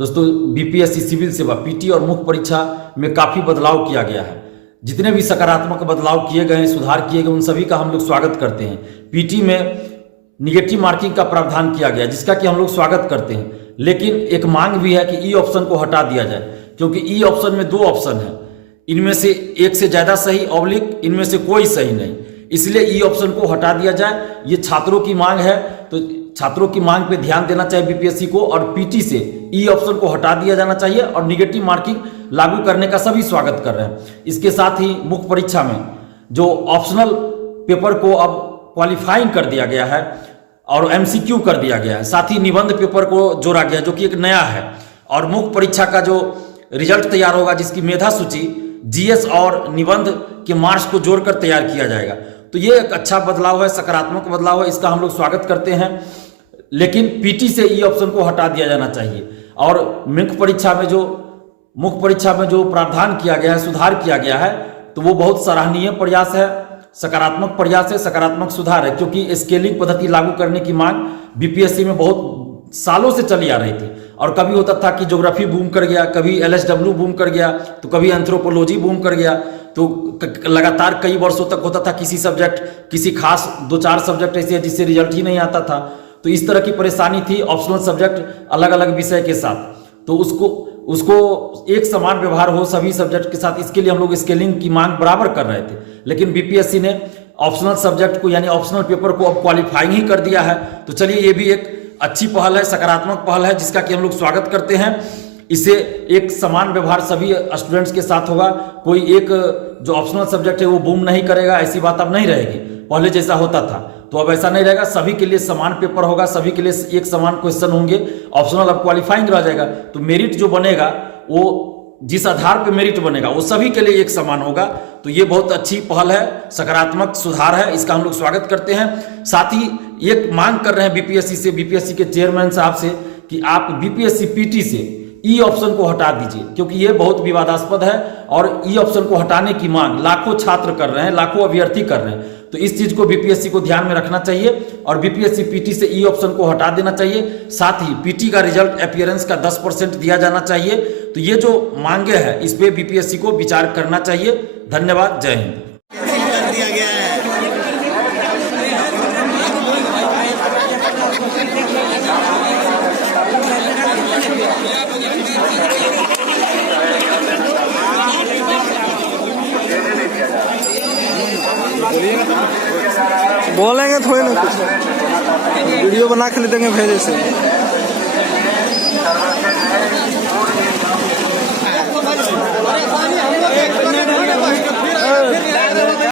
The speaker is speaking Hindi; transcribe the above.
दोस्तों बीपीएससी सिविल सेवा पीटी और मुख्य परीक्षा में काफ़ी बदलाव किया गया है। जितने भी सकारात्मक बदलाव किए गए हैं, सुधार किए गए, उन सभी का हम लोग स्वागत करते हैं। पीटी में निगेटिव मार्किंग का प्रावधान किया गया जिसका कि हम लोग स्वागत करते हैं, लेकिन एक मांग भी है कि ई ऑप्शन को हटा दिया जाए, क्योंकि ई ऑप्शन में 2 ऑप्शन है, इनमें से एक से ज़्यादा सही ऑब्लिक इनमें से कोई सही नहीं, इसलिए ई ऑप्शन को हटा दिया जाए। ये छात्रों की मांग है, तो छात्रों की मांग पे ध्यान देना चाहिए बीपीएससी को, और पीटी से ई ऑप्शन को हटा दिया जाना चाहिए और निगेटिव मार्किंग लागू करने का सभी स्वागत कर रहे हैं। इसके साथ ही मुख्य परीक्षा में जो ऑप्शनल पेपर को अब क्वालिफाइंग कर दिया गया है और एमसीक्यू कर दिया गया है, साथ ही निबंध पेपर को जोड़ा गया जो कि एक नया है, और मुख्य परीक्षा का जो रिजल्ट तैयार होगा जिसकी मेधा सूची जीएस और निबंध के मार्क्स को जोड़कर तैयार किया जाएगा। तो ये एक अच्छा बदलाव है, सकारात्मक बदलाव है, इसका हम लोग स्वागत करते हैं। लेकिन पीटी से ई ऑप्शन को हटा दिया जाना चाहिए, और मुख्य परीक्षा में जो प्रावधान किया गया है, सुधार किया गया है, तो वो बहुत सराहनीय प्रयास है, सकारात्मक प्रयास है, सकारात्मक सुधार है, क्योंकि स्केलिंग पद्धति लागू करने की मांग बीपीएससी में बहुत सालों से चली आ रही थी। और कभी होता था कि ज्योग्राफी बूम कर गया, कभी एलएसडब्ल्यू बूम कर गया, तो कभी एंथ्रोपोलॉजी बूम कर गया, तो लगातार कई वर्षों तक होता था किसी सब्जेक्ट, किसी खास 2-4 सब्जेक्ट ऐसे हैं जिससे रिजल्ट ही नहीं आता था। तो इस तरह की परेशानी थी ऑप्शनल सब्जेक्ट अलग अलग विषय के साथ, तो उसको एक समान व्यवहार हो सभी सब्जेक्ट के साथ, इसके लिए हम लोग स्केलिंग की मांग बराबर कर रहे थे। लेकिन बीपीएससी ने ऑप्शनल सब्जेक्ट को यानी ऑप्शनल पेपर को अब क्वालिफाइंग ही कर दिया है। तो चलिए, ये भी एक अच्छी पहल है, सकारात्मक पहल है, जिसका कि हम लोग स्वागत करते हैं। इससे एक समान व्यवहार सभी स्टूडेंट्स के साथ होगा, कोई एक जो ऑप्शनल सब्जेक्ट है वो बूम नहीं करेगा, ऐसी बात अब नहीं रहेगी। पहले जैसा होता था तो अब ऐसा नहीं रहेगा, सभी के लिए समान पेपर होगा, सभी के लिए एक समान क्वेश्चन होंगे। ऑप्शनल अब क्वालिफाइंग रह जाएगा, तो मेरिट जो बनेगा वो जिस आधार पे मेरिट बनेगा वो सभी के लिए एक समान होगा। तो ये बहुत अच्छी पहल है, सकारात्मक सुधार है, इसका हम लोग स्वागत करते हैं। साथ ही एक मांग कर रहे हैं बीपीएससी से, बीपीएससी के चेयरमैन साहब से, कि आप बीपीएससी पीटी से ई ऑप्शन को हटा दीजिए, क्योंकि ये बहुत विवादास्पद है और ई ऑप्शन को हटाने की मांग लाखों छात्र कर रहे हैं, लाखों अभ्यर्थी कर रहे हैं। तो इस चीज को बीपीएससी को ध्यान में रखना चाहिए और बीपीएससी पीटी से ई ऑप्शन को हटा देना चाहिए। साथ ही पीटी का रिजल्ट अपीयरेंस का 10% दिया जाना चाहिए। तो ये जो मांगे हैं इस पे बीपीएससी को विचार करना चाहिए। धन्यवाद, जय हिंद। बोलेंगे थोड़ी ना, कुछ वीडियो बना के ले देंगे भेजे से।